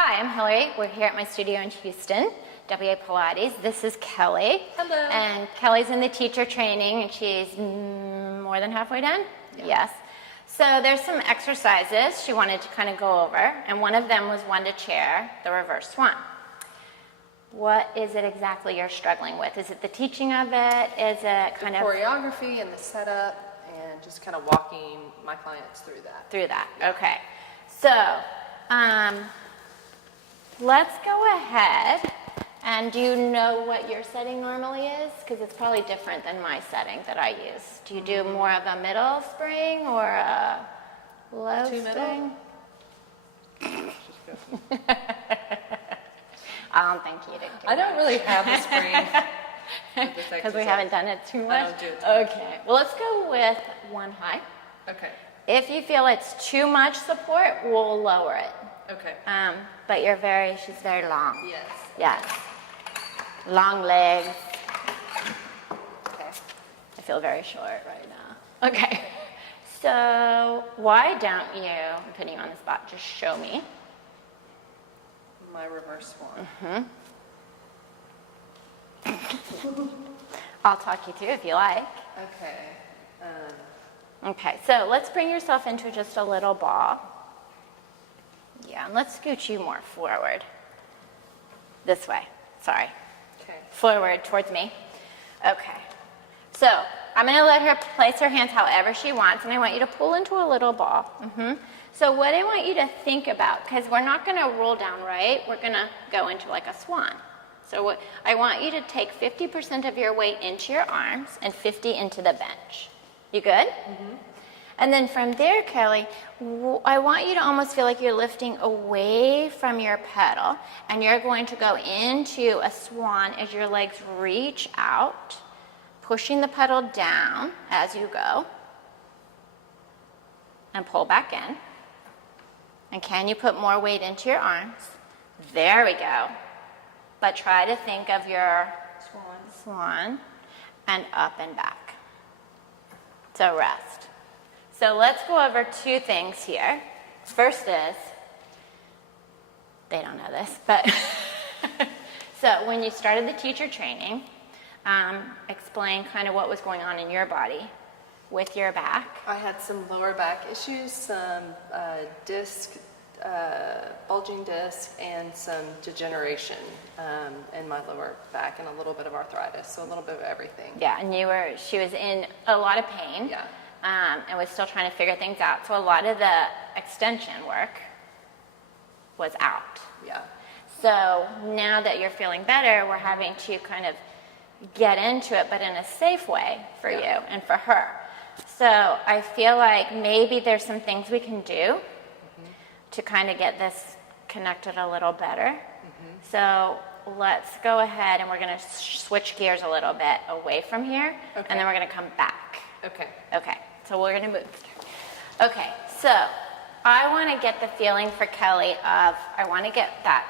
Hi, I'm Hillary. We're here at my studio in Houston, WA Pilates. This is Kelly. Hello. And Kelly's in the teacher training, and she's more than halfway done? Yeah. Yes. So there's some exercises she wanted to kind of go over, and one of them was Wunda Chair, the Reverse Swan. What is it exactly you're struggling with? Is it the teaching of it? Is it kind of... choreography and the setup and just kind of walking my clients through that. Through that, okay. So, let's go ahead, and do you know what your setting normally is? Because it's probably different than my setting that I use. Do you do more of a middle spring or a low spring? I don't think you did. I don't really have a spring. Because we haven't done it too much? I don't do it too much. Okay, well let's go with one high. Okay. If you feel it's too much support, we'll lower it. Okay. But she's very long. Yes. Yes. Long legs. Okay. I feel very short right now. Okay. So why don't you, I'm putting you on the spot, just show me. My reverse swan. I'll talk you through if you like. Okay. Okay, so let's bring yourself into just a little ball. Yeah, and let's scoot you more forward. This way, sorry. Okay. Forward towards me. Okay, so I'm gonna let her place her hands however she wants, and I want you to pull into a little ball. So what I want you to think about, because we're not gonna roll down, right? We're gonna go into like a swan. So I want you to take 50% of your weight into your arms and 50 into the bench. You good? And then from there, Kelly, I want you to almost feel like you're lifting away from your pedal, and you're going to go into a swan as your legs reach out, pushing the pedal down as you go, and pull back in. And can you put more weight into your arms? There we go. But try to think of your swan and up and back. So rest. So let's go over two things here. First is, they don't know this, but so when you started the teacher training, explain kind of what was going on in your body with your back. I had some lower back issues, some bulging disc, and some degeneration in my lower back, and a little bit of arthritis, so a little bit of everything. Yeah, and she was in a lot of pain. Yeah. And was still trying to figure things out. So a lot of the extension work was out. Yeah. So now that you're feeling better, we're having to kind of get into it, but in a safe way for you and for her. So I feel like maybe there's some things we can do to kind of get this connected a little better. So let's go ahead, and we're going to switch gears a little bit away from here, and then we're going to come back. Okay. Okay, so we're going to move. Okay, so I want to get the feeling for Kelly of, I want to get that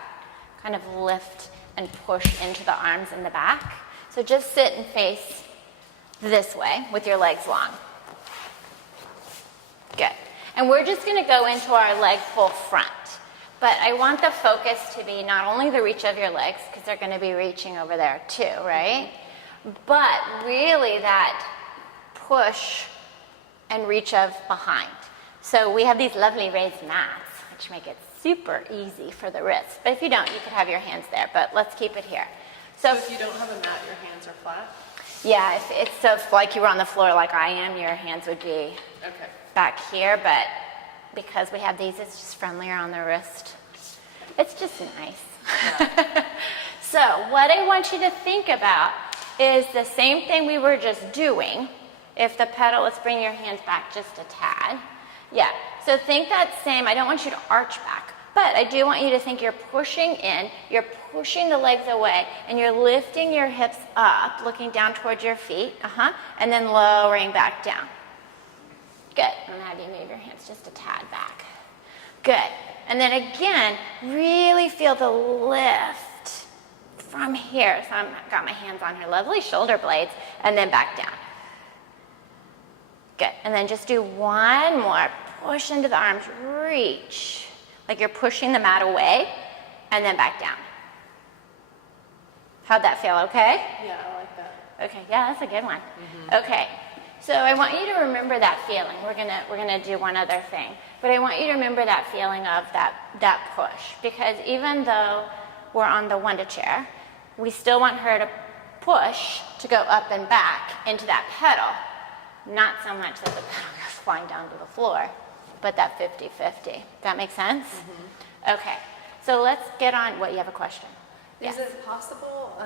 kind of lift and push into the arms and the back. So just sit and face this way with your legs long. Good. And we're just going to go into our leg pull front. But I want the focus to be not only the reach of your legs, because they're going to be reaching over there too, right? But really that push and reach of behind. So we have these lovely raised mats, which make it super easy for the wrists. But if you don't, you could have your hands there, but let's keep it here. So if you don't have a mat, your hands are flat? Yeah, if it's so like you were on the floor like I am, your hands would be back here, but because we have these, it's just friendlier on the wrist. It's just nice. Yeah. So what I want you to think about is the same thing we were just doing. If the pedal, let's bring your hands back just a tad. Yeah, so think that same, I don't want you to arch back, but I do want you to think you're pushing in, you're pushing the legs away, and you're lifting your hips up, looking down towards your feet, and then lowering back down. Good, and have you move your hands just a tad back. Good, and then again, really feel the lift from here. So I've got my hands on her lovely shoulder blades, and then back down. Good, and then just do one more. Push into the arms, reach. Like you're pushing the mat away, and then back down. How'd that feel, okay? Yeah, I like that. Okay, yeah, that's a good one. Okay, so I want you to remember that feeling. We're gonna do one other thing, but I want you to remember that feeling of that push, because even though we're on the Wunda Chair, we still want her to push to go up and back into that pedal. Not so much that the pedal goes flying down to the floor, but that 50-50. That make sense? Okay, so let's get on. What, you have a question? Is Yes. it possible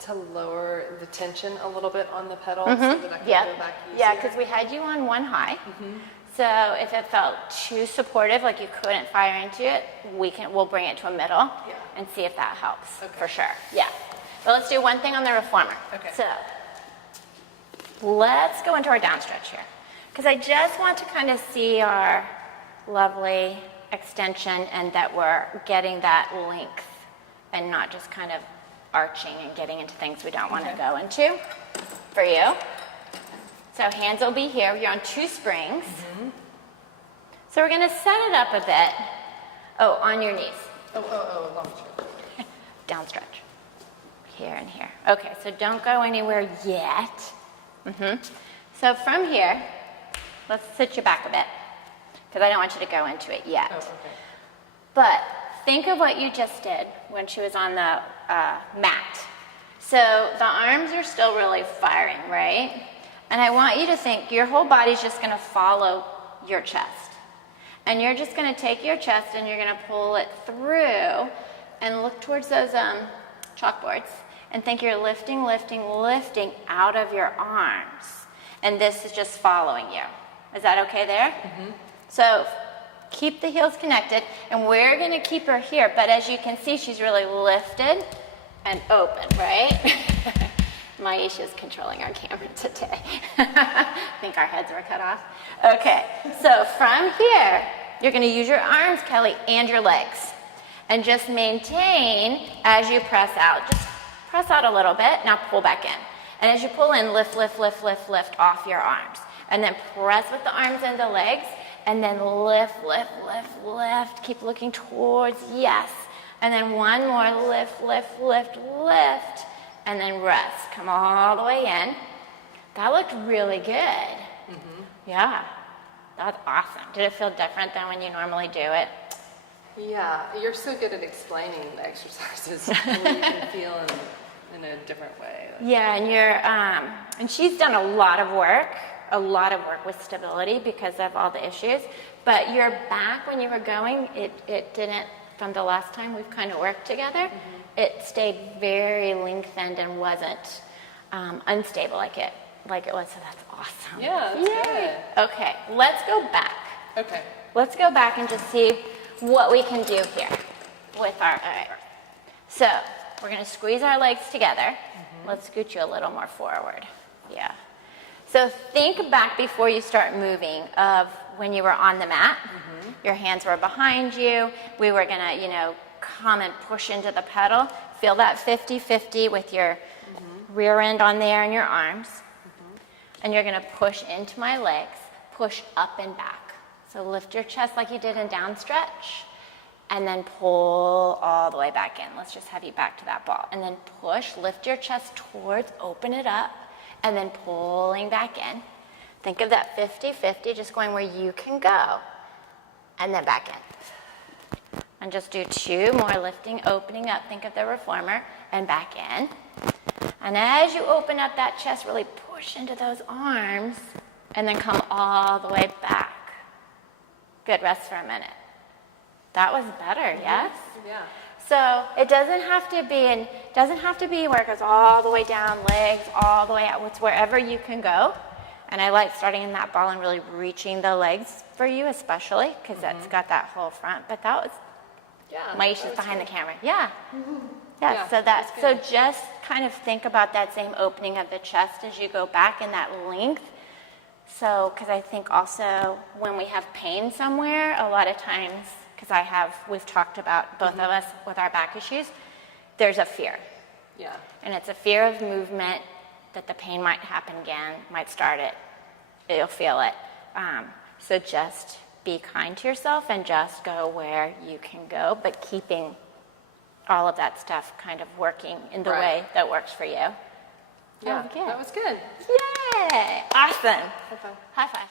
to lower the tension a little bit on the pedal so that I can go back easier? Yeah, because we had you on one high. So if it felt too supportive, like you couldn't fire into it, we'll bring it to a middle and see if that helps for sure. Yeah. But let's do one thing on the reformer. Okay. So let's go into our down stretch here, because I just want to kind of see our lovely extension and that we're getting that length and not just kind of arching and getting into things we don't want to go into for you. So hands will be here. You're on 2 springs. So we're going to set it up a bit. Oh, on your knees. Long stretch. Down stretch. Here and here. Okay, so don't go anywhere yet. So from here, let's sit you back a bit, because I don't want you to go into it yet. Oh, okay. But think of what you just did when she was on the mat. So the arms are still really firing, right? And I want you to think your whole body's just going to follow your chest. And you're just going to take your chest and you're going to pull it through and look towards those chalkboards and think you're lifting, lifting, lifting out of your arms. And this is just following you. Is that okay there? So keep the heels connected, and we're going to keep her here. But as you can see, she's really lifted and open, right? Maisha is controlling our camera today. I think our heads were cut off. Okay, so from here, you're going to use your arms, Kelly, and your legs. And just maintain as you press out. Just press out a little bit. Now pull back in. And as you pull in, lift, lift, lift, lift, lift off your arms. And then press with the arms and the legs. And then lift, lift, lift, lift. Keep looking towards, yes. And then one more, lift, lift, lift, lift. And then rest. Come all the way in. That looked really good. Yeah, that's awesome. Did it feel different than when you normally do it? Yeah, you're so good at explaining the exercises. You can feel in a different way. Yeah, and and she's done a lot of work with stability because of all the issues. But your back, when you were going, it didn't, from the last time we've kind of worked together, it stayed very lengthened and wasn't unstable like it was. So that's awesome. Yeah, that's good. Okay, let's go back. Okay. Let's go back and just see what we can do here with our. All right. So we're going to squeeze our legs together. Let's scoot you a little more forward. Yeah. So think back before you start moving of when you were on the mat. Your hands were behind you. We were going to, come and push into the pedal. Feel that 50-50 with your rear end on there and your arms. And you're going to push into my legs, push up and back. So lift your chest like you did in down stretch, and then pull all the way back in. Let's just have you back to that ball. And then push, lift your chest towards, open it up, and then pulling back in. Think of that 50-50, just going where you can go. And then back in. And just do 2 more, lifting, opening up. Think of the reformer, and back in. And as you open up that chest, really push into those arms, and then come all the way back. Good, rest for a minute. That was better, yes? Yeah. So it doesn't have to be where it goes all the way down, legs all the way out. It's wherever you can go. And I like starting in that ball and really reaching the legs for you, especially because that's got that whole front. But that was, Maisha's behind the camera. Yeah. Yeah. So just kind of think about that same opening of the chest as you go back and that length. So, because I think also when we have pain somewhere, a lot of times, because we've talked about both of us with our back issues, there's a fear. Yeah. And it's a fear of movement, that the pain might happen again, might start it, you'll feel it. So just be kind to yourself and just go where you can go, but keeping all of that stuff kind of working in the Right. way that works for you. Yeah, Oh, good. that was good. Yay! Awesome. High five. High five.